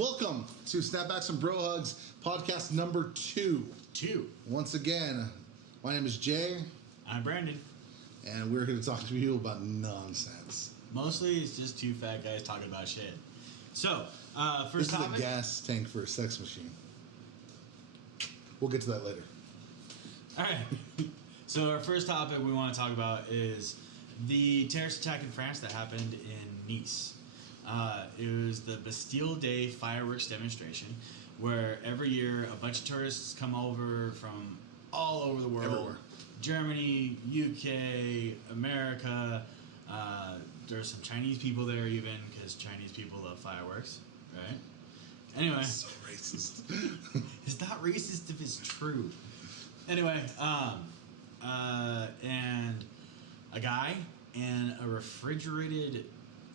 welcome to Snapbacks and Bro Hugs podcast number 2. Once again, my name is Jay. I'm Brandon. And we're here to talk to you about nonsense. Mostly it's just two fat guys talking about shit. So, first topic. This is a gas tank for a sex machine. We'll get to that later. Alright. So our first topic we want to talk about is the terrorist attack in France that happened in Nice. It was the Bastille Day fireworks demonstration where every year a bunch of tourists come over from all over the world. Everywhere. Germany, UK, America. There's some Chinese people there even because Chinese people love fireworks, right? Anyway. That's so racist. It's not racist if it's true. Anyway, and a guy and a refrigerated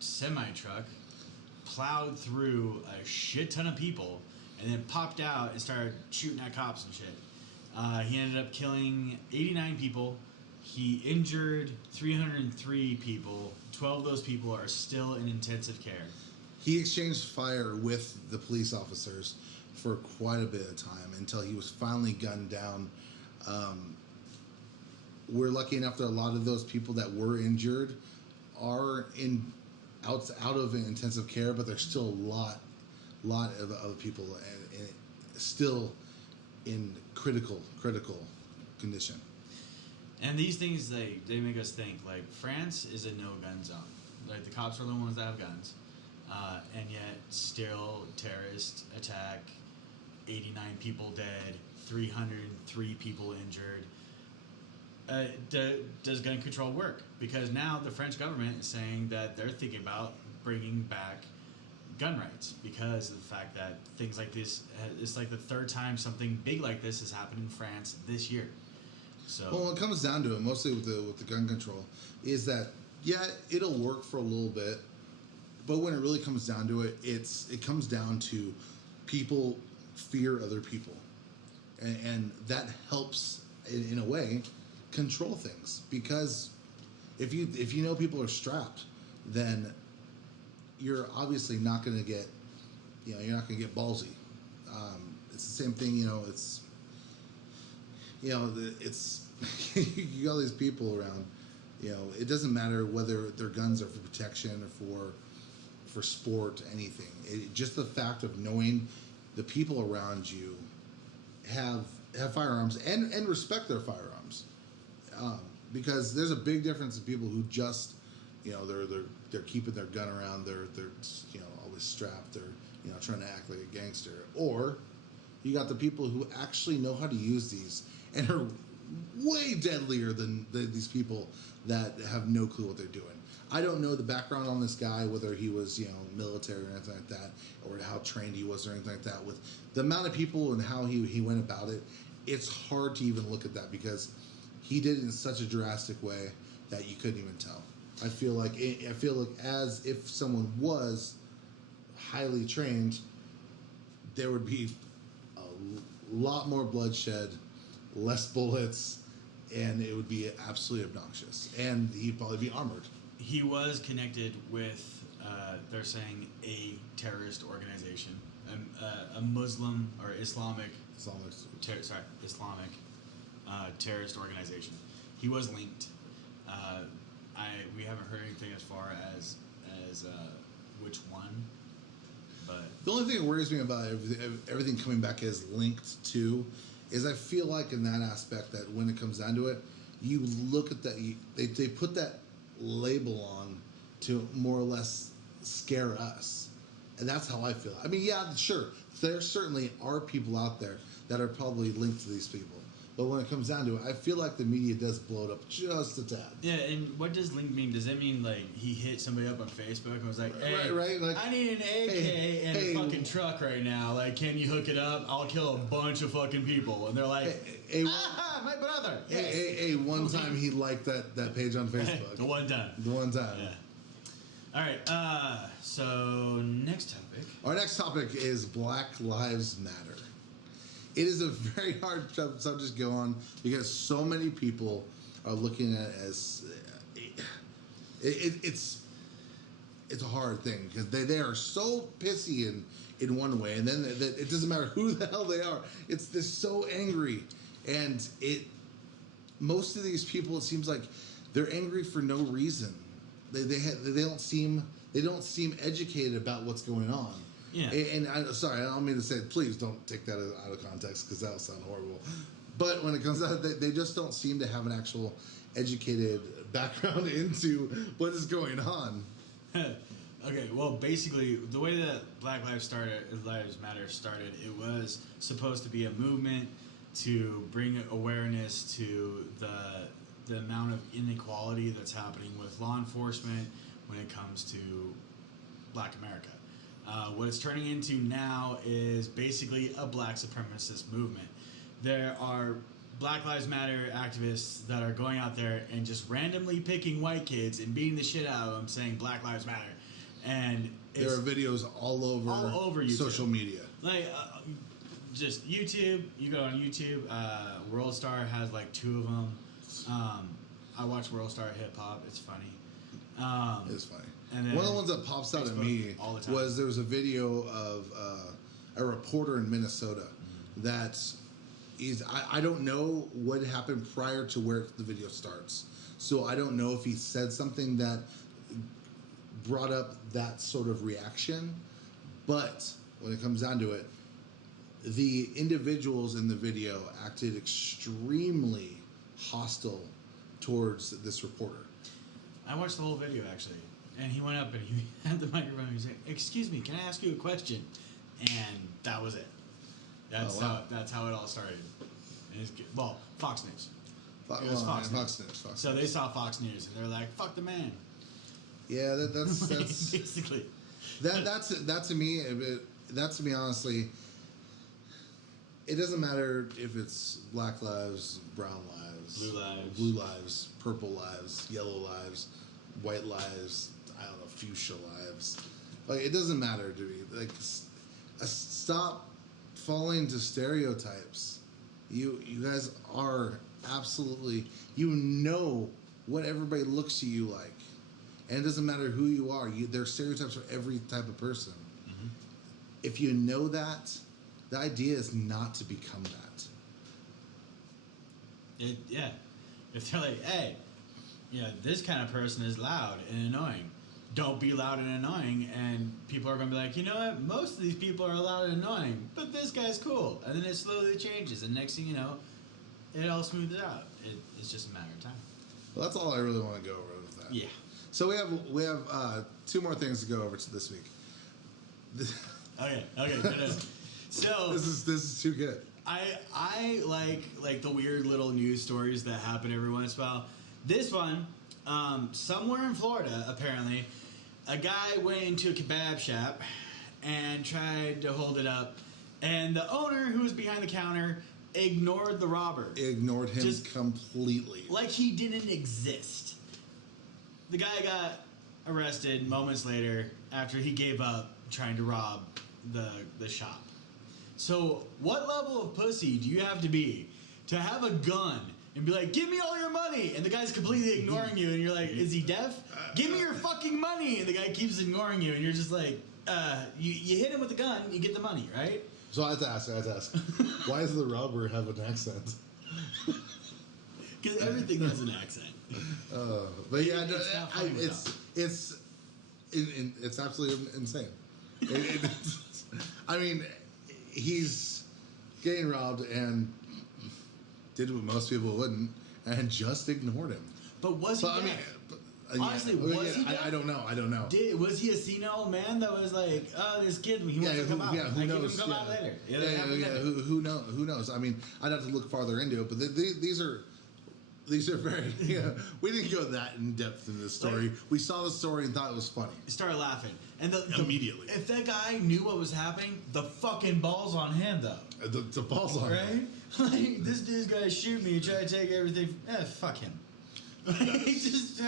semi-truck plowed through a shit ton of people and then popped out and started shooting at cops and shit. He ended up killing 89 people. He injured 303 people. 12 of those people are still in intensive care. He exchanged fire with the police officers for quite a bit of time until he was finally gunned down. We're lucky enough that a lot of those people that were injured are out of intensive care, but there's still a lot of other people and still in critical condition. And these things, they make us think, like, France is a no-gun zone. Like, the cops are the ones that have guns. And yet, still, terrorist attack, 89 people dead, 303 people injured. Does gun control work? Because now the French government is saying that they're thinking about bringing back gun rights because of the fact that things like this, it's like the third time something big like this has happened in France this year. So, well, it comes down to it, mostly with the gun control, is that, yeah, it'll work for a little bit, but when it really comes down to it, it comes down to people fear other people. And that helps, in a way, control things. Because if you know people are strapped, then you're obviously not going to get, you're not going to get ballsy. It's the same thing, it's you got all these people around, it doesn't matter whether their guns are for protection or for sport, anything. Just the fact of knowing the people around you have firearms and respect their firearms. Because there's a big difference in people who just, they're keeping their gun around, they're always strapped, they're trying to act like a gangster, or you got the people who actually know how to use these and are way deadlier than these people that have no clue what they're doing. I don't know the background on this guy, whether he was, military or anything like that, or how trained he was or anything like that. With the amount of people and how he went about it, it's hard to even look at that because he did it in such a drastic way that you couldn't even tell. I feel like as if someone was highly trained, there would be a lot more bloodshed, less bullets, and it would be absolutely obnoxious. And he'd probably be armored. He was connected with, they're saying, a terrorist organization, a Muslim or Islamic terrorist organization. He was linked. We haven't heard anything as far as which one, but the only thing that worries me about everything coming back as linked to is I feel like in that aspect that when it comes down to it, you look at that, they put that label on to more or less scare us, and that's how I feel. I mean, yeah, sure, there certainly are people out there that are probably linked to these people. But when it comes down to it, I feel like the media does blow it up just a tad. Yeah, and what does link mean? Does that mean like he hit somebody up on Facebook and was like, "Hey, right, like, I need an AK and a fucking truck right now. Like, can you hook it up? I'll kill a bunch of fucking people." And they're like, "My brother." Yes. One time he liked that page on Facebook. The one time. Yeah. All right. So next topic. Our next topic is Black Lives Matter. It is a very hard subject to go on because so many people are looking at it as it's a hard thing because they are so pissy and in one way, and then it doesn't matter who the hell they are. They're so angry, and most of these people, it seems like they're angry for no reason. They don't seem educated about what's going on. Yeah. And sorry, I don't mean to say. Please don't take that out of context because that'll sound horrible. But when it comes out, they just don't seem to have an actual educated background into what is going on. Okay, well, basically, the way that Black Lives Matter started, it was supposed to be a movement to bring awareness to the amount of inequality that's happening with law enforcement when it comes to Black America. What it's turning into now is basically a black supremacist movement. There are Black Lives Matter activists that are going out there and just randomly picking white kids and beating the shit out of them, saying Black Lives Matter. And there are videos all over YouTube. Social media. Like, just YouTube. You go on YouTube. World Star has like 2 of them. I watch World Star Hip Hop. It's funny. It's funny. And then one of the ones that pops out at me all the time was there was a video of a reporter in Minnesota that is I don't know what happened prior to where the video starts. So I don't know if he said something that brought up that sort of reaction. But when it comes down to it, the individuals in the video acted extremely hostile towards this reporter. I watched the whole video actually, and he went up and he had the microphone. He was like, "Excuse me, can I ask you a question?" And that was it. That's how it all started. And well, Fox News. It was Fox News. So they saw Fox News and they're like, "Fuck the man." Yeah, that's basically that to me. That to me, honestly, it doesn't matter if it's Black lives, brown lives, blue lives, purple lives, yellow lives, white lives. I don't know, fuchsia lives. Like, it doesn't matter to me. Like, stop falling to stereotypes. You guys are absolutely, you know what everybody looks to you like, and it doesn't matter who you are. There are stereotypes for every type of person. Mm-hmm. If you know that, the idea is not to become that. Yeah. If they're like, hey, this kind of person is loud and annoying. Don't be loud and annoying, and people are going to be like, you know what? Most of these people are loud and annoying, but this guy's cool. And then it slowly changes, and next thing you know, it all smooths out. It's just a matter of time. Well, that's all I really want to go over with that. Yeah. So we have 2 more things to go over to this week. Okay. Good. So this is too good. I like the weird little news stories that happen every once in a while. This one, somewhere in Florida, apparently, a guy went into a kebab shop and tried to hold it up, and the owner, who was behind the counter, ignored the robber. Ignored him completely. Like he didn't exist. The guy got arrested moments later after he gave up trying to rob the shop. So what level of pussy do you have to be to have a gun and be like, give me all your money, and the guy's completely ignoring you, and you're like, is he deaf? Give me your fucking money, and the guy keeps ignoring you, and you're just like, you hit him with the gun, you get the money, right? So I had to ask, why does the robber have an accent? Because everything has an accent. But yeah, it's absolutely insane. I mean, he's getting robbed and did what most people wouldn't, and just ignored him. But was he deaf? I mean, honestly, was he deaf? I don't know. Was he a senile man that was like, oh, this kid, he wants to come out. Who knows? Give him come out later. Who knows? Who knows? I mean, I'd have to look farther into it, but these are very, we didn't go that in depth in this story. We saw the story and thought it was funny. Started laughing. And immediately. If that guy knew what was happening, the fucking ball's on him, though. The ball's on him. Right? Like, this dude's gonna shoot me and try to take everything. Fuck him. Just,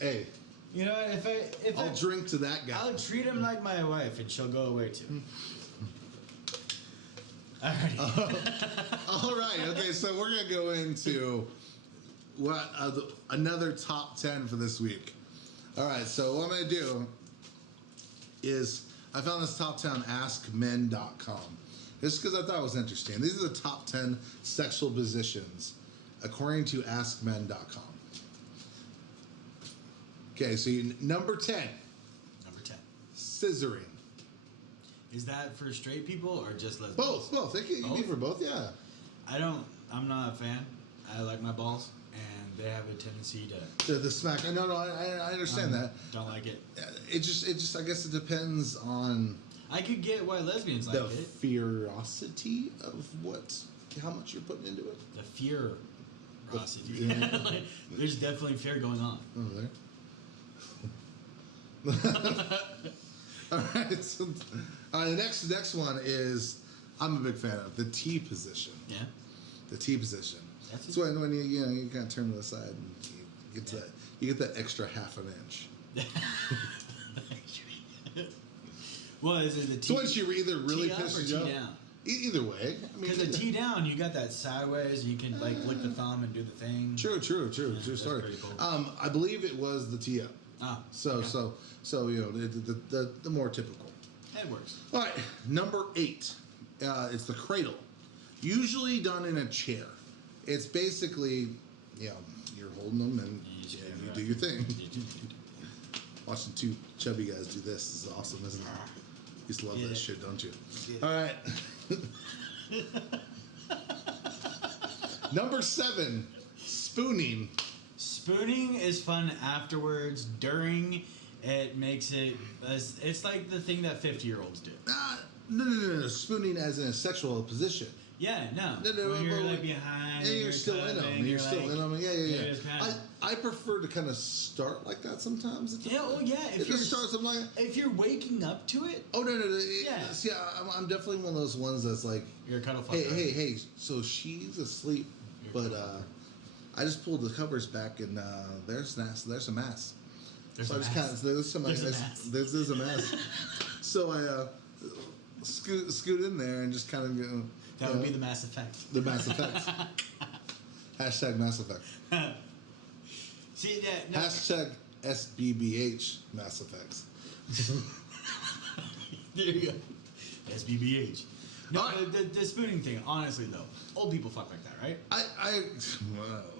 hey. You know, if I'll drink to that guy. I'll treat him like my wife, and she'll go away too. All right. Okay, so we're gonna go into another top 10 for this week. All right. So what I'm gonna do is I found this top 10 AskMen.com. Just because I thought it was interesting. These are the top 10 sexual positions according to AskMen.com. Okay, so number 10. Number 10. Scissoring. Is that for straight people or just lesbians? Both. It can be for both, yeah. I'm not a fan. I like my balls, and they have a tendency to... The smack. No, I understand that. Don't like it. It just, I guess it depends on... I could get why lesbians like the it. ferocity of how much you're putting into it. The fear-rosity. Like, there's definitely fear going on. Over there. All right. So, the next one is I'm a big fan of the T position. Yeah. The T position. So when you kind of turn to the side and you get that extra half an inch. Well, is it the T? So once you either really T up piss or you T off. down? Either way. Because the T down, you got that sideways. You can like lick the thumb and do the thing. True Yeah, story. pretty cool. I believe it was the T up. Ah. So okay. so the more typical. It works. All right, number 8. It's the cradle, usually done in a chair. It's basically, you're holding them and you do your thing. Watching two chubby guys do this is awesome, isn't it? You used to love that shit, don't you? Yeah. All right. Number 7, spooning. Spooning is fun afterwards. During, it makes it... It's like the thing that 50-year-olds do. No. Spooning as in a sexual position. Yeah, no. No, when you're like like, behind, and you're still in them. You're still in them. Yeah. Kinda, I prefer to kind of start like that sometimes. If just start something like if you're waking up to it. Oh no. Yeah. See, I'm definitely one of those ones that's like, You're a cuddle fucker. Hey. So she's asleep, but I just pulled the covers back and there's some ass. There's a mess. So I scoot in there and just kind of go. That would be the Mass Effect. The Mass Effect. Hashtag Mass Effect. See that? No. Hashtag SBBH Mass Effects. There you go. SBBH. No, the spooning thing. Honestly, though, old people fuck like that, right?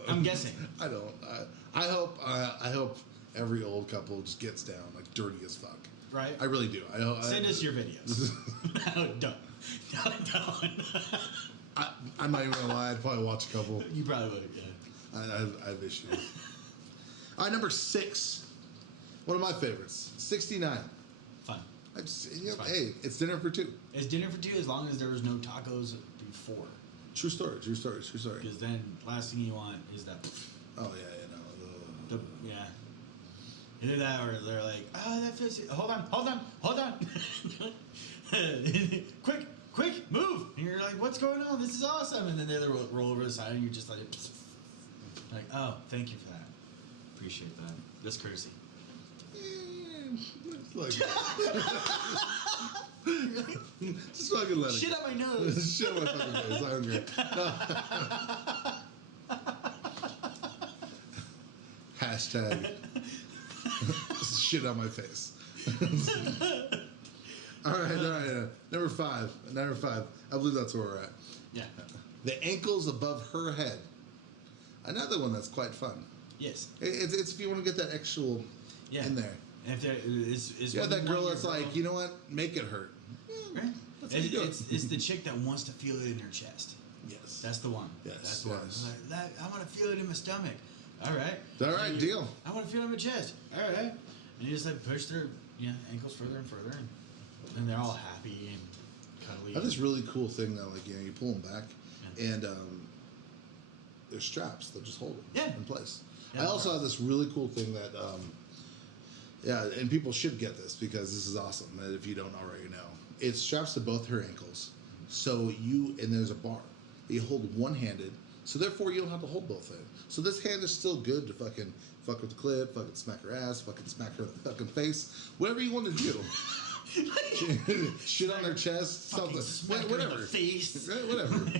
I'm guessing. I don't. I hope every old couple just gets down like dirty as fuck. Right. I really do. Send us your videos. No, don't. I'm not even gonna lie. I'd probably watch a couple. You probably would. Yeah. I have issues. All right, number 6. One of my favorites. 69. Fun. Hey, it's dinner for 2. It's dinner for 2 as long as there was no tacos before. True story. Because then, last thing you want is that. Oh yeah. Yeah. Either that or they're like, oh, that feels. Hold on. Quick, move! And you're like, what's going on? This is awesome. And then they roll over the side and you're just like, oh, thank you for that. Appreciate that. This courtesy. Like, just fucking let it Shit go. on my nose. Shit on my fucking face. I'm hungry. Hashtag shit on my face. All right. Number 5. I believe that's where we're at. Yeah. The ankles above her head. Another one that's quite fun. Yes. It's if you want to get that actual in there. And if it's that girl that's like, you know what? Make it hurt. Right. It's the chick that wants to feel it in her chest. Yes. That's the one. Yes. That's the one. Like, I want to feel it in my stomach. All right. All right, deal. I want to feel it in my chest. All right. And you just like push their ankles further and further, and they're all happy and cuddly. I have this really cool thing though, like you pull them back, and there's straps that just hold them in place. Yeah, I also have this really cool thing that, and people should get this because this is awesome. If you don't already know, it straps to both her ankles, so and there's a bar. You hold one-handed, so therefore you don't have to hold both hands. So this hand is still good to fucking fuck with the clip, fucking smack her ass, fucking smack her in the fucking face, whatever you want to do. Shit on her chest, something, whatever. In the face. Whatever.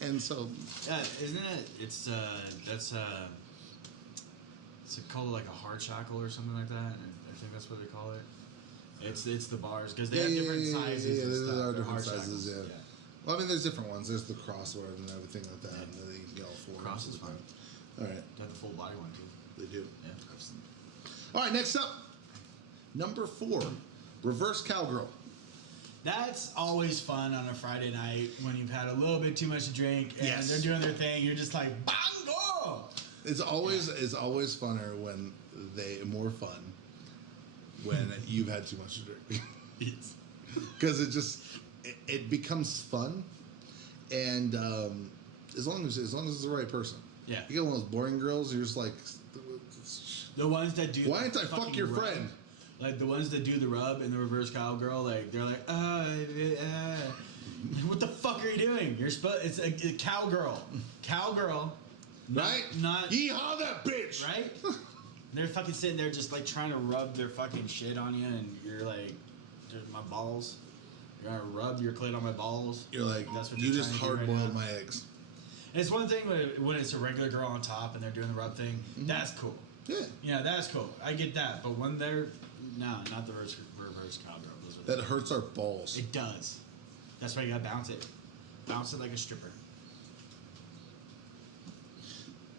And so, isn't it? It's called like a heart shackle or something like that. I think that's what they call it. It's the bars because they have different sizes. And stuff. There are They're different hard sizes. shackles. Yeah. Well, I mean, there's different ones. There's the crossword and everything like that. And then you can get all four. Cross is fun. All right. They have the full body one too. They do. Yeah. All right. Next up, number 4, reverse cowgirl. That's always fun on a Friday night when you've had a little bit too much to drink and Yes. they're doing their thing. You're just like bongo. It's always funner when more fun when you've had too much to drink. Yes. Because it becomes fun, and as long as it's the right person. Yeah. You get one of those boring girls, you're just like, The ones that do. why didn't I fuck your rub, friend? Like the ones that do the rub and the reverse cowgirl, like they're like, what the fuck are you doing? You're supposed. It's a cowgirl, Right? Not Yeehaw that bitch! right. They're fucking sitting there just like trying to rub their fucking shit on you, and you're like, my balls. You're gonna rub your clit on my balls. You're like, That's what you you're just trying to do hard right boiled now. my eggs. And it's one thing when it's a regular girl on top and they're doing the rub thing. Mm-hmm. That's cool. Yeah. Yeah, that's cool. I get that. But when they're not the reverse cowgirl. Those are That hurts our balls. It does. That's why you gotta bounce it. Bounce it like a stripper.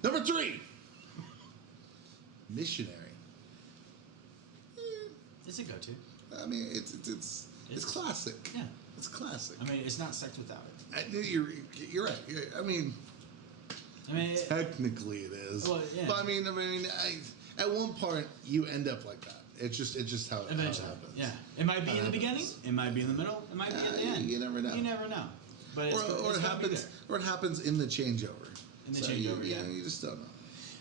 Number 3, missionary. It's a go-to. I mean, it's classic. Yeah. It's classic. I mean, it's not sex without it. You're right. I mean, technically it is. Well, yeah. But I mean, at one point you end up like that. It's just how it Eventually. happens. Yeah. It might be How in the it beginning. happens. It might be in the middle. It might be at the end. You never know. You never know. But Or it happens. Or it happens in the changeover. In the changeover, yeah. You just don't know.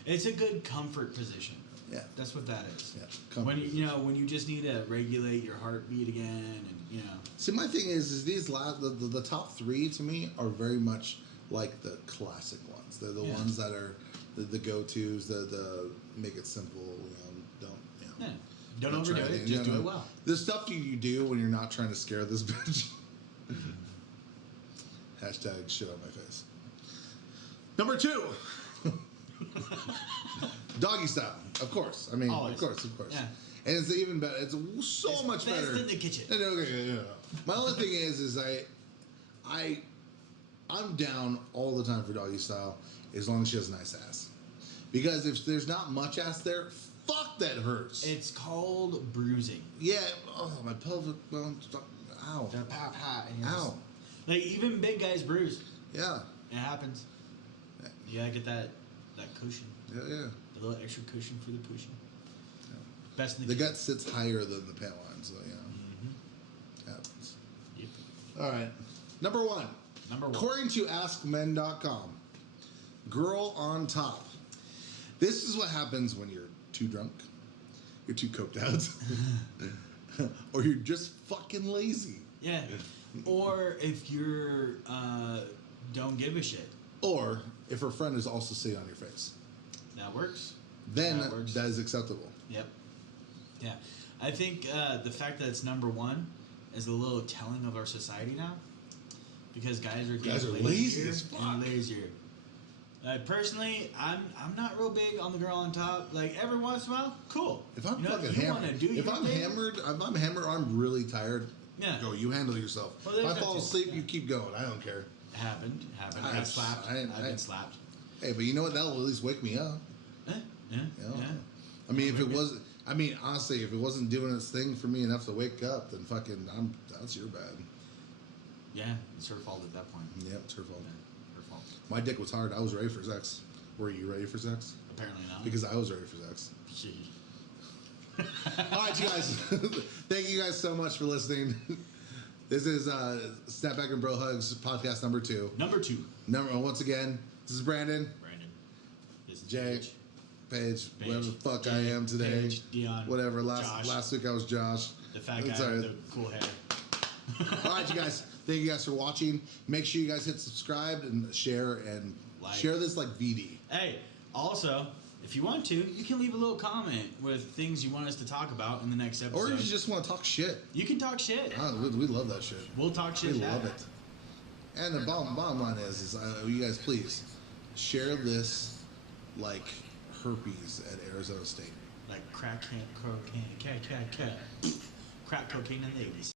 It's a good comfort position. Yeah. That's what that is. Yeah. When when you just need to regulate your heartbeat again, and See, my thing is these the top 3 to me are very much like the classic ones. They're the ones that are the go-tos. The make it simple. Don't overdo it. Just do it well. The stuff you do when you're not trying to scare this bitch. Hashtag shit on my face. Number 2. Doggy style, of course. I mean, Always. of course. Yeah. And it's even better. It's so much best better. in the kitchen. No. My only thing is I'm down all the time for doggy style as long as she has a nice ass. Because if there's not much ass there, fuck, that hurts. It's called bruising. Yeah. Oh, my pelvic bone. Ow. They're pop hot. Ow. Like even big guys bruise. Yeah. It happens. You gotta get that cushion. Yeah. A little extra cushion for the pushing. Yeah. Best in The kitchen. gut sits higher than the pant line, so happens. Yep. All right. Number 1. According to AskMen.com, girl on top. This is what happens when you're too drunk, you're too coked out, or you're just fucking lazy. Yeah. Or if you're don't give a shit. Or if her friend is also sitting on your face. That works. Then That works. that is acceptable. Yep. Yeah. I think the fact that it's number 1 is a little telling of our society now. Because guys are getting lazy as fuck. and lazier. Personally, I'm not real big on the girl on top. Like every once in a while, cool. If I'm fucking you hammered, wanna do if your I'm thing, hammered, I'm really tired. Yeah. Go, you handle yourself. Well, if there's I that fall too. asleep, you keep going. I don't care. Happened. I I- got slapped. I- I've been slapped. Hey, but you know what? That'll at least wake me up. Yeah. You know? Yeah. I mean, if it was, honestly, if it wasn't doing its thing for me enough to wake up, then fucking, that's your bad. Yeah. It's her fault at that point. Yep, it's her fault. Yeah, her fault. My dick was hard. I was ready for sex. Were you ready for sex? Apparently not. Because I was ready for sex. Gee. All right, you guys. Thank you guys so much for listening. This is Snapback and Bro Hugs podcast number 2. Number 2. Once again, this is Brandon. This is Jay. Paige, whatever the fuck Jay, I am today. Paige, Dion, whatever. Josh. Last week I was Josh. The fat guy It's all right. with the cool hair. All right, you guys. Thank you guys for watching. Make sure you guys hit subscribe and share share this like VD. Hey, also, if you want to, you can leave a little comment with things you want us to talk about in the next episode. Or if you just want to talk shit. You can talk shit. We love that shit. We'll talk shit. We love it. And the bottom line is you guys please share this like herpes at Arizona State. Like crack, cocaine, cat. crack cocaine in the 80s.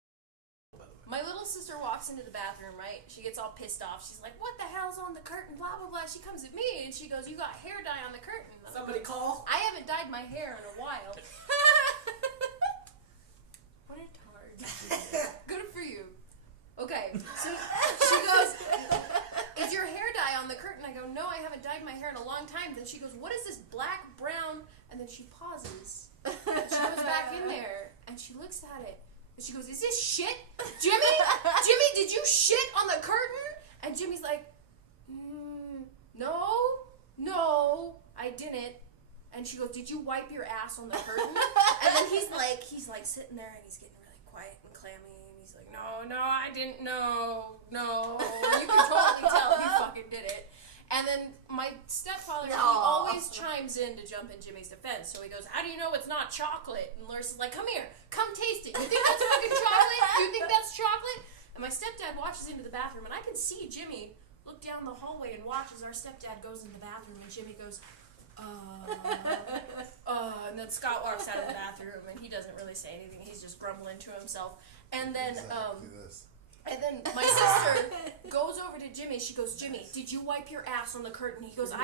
My little sister walks into the bathroom, right? She gets all pissed off. She's like, what the hell's on the curtain? Blah, blah, blah. She comes at me and she goes, you got hair dye on the curtain. Somebody call. I haven't dyed my hair in a while. What a tard. Good for you. Okay, so she goes, is your hair dye on the curtain? I go, no, I haven't dyed my hair in a long time. Then she goes, what is this black, brown? And then she pauses. And she goes back in there and she looks at it. And she goes, is this shit? Jimmy? Jimmy, did you shit on the curtain? And Jimmy's like, no, I didn't. And she goes, did you wipe your ass on the curtain? And then he's like sitting there and he's getting really quiet and clammy. And he's like, no, I didn't, no. You can totally tell he fucking did it. And then my stepfather, he always chimes in to jump in Jimmy's defense. So he goes, how do you know it's not chocolate? And Larissa's like, come here, come taste it. You think that's fucking chocolate? You think that's chocolate? And my stepdad watches into the bathroom, and I can see Jimmy look down the hallway and watch as our stepdad goes in the bathroom, and Jimmy goes, and then Scott walks out of the bathroom, and he doesn't really say anything. He's just grumbling to himself. And then, and then my sister goes over to Jimmy. She goes, Jimmy, did you wipe your ass on the curtain? He goes, she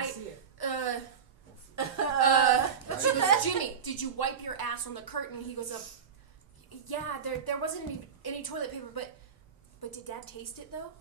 goes, Jimmy, did you wipe your ass on the curtain? He goes, yeah, there wasn't any toilet paper, but did Dad taste it though?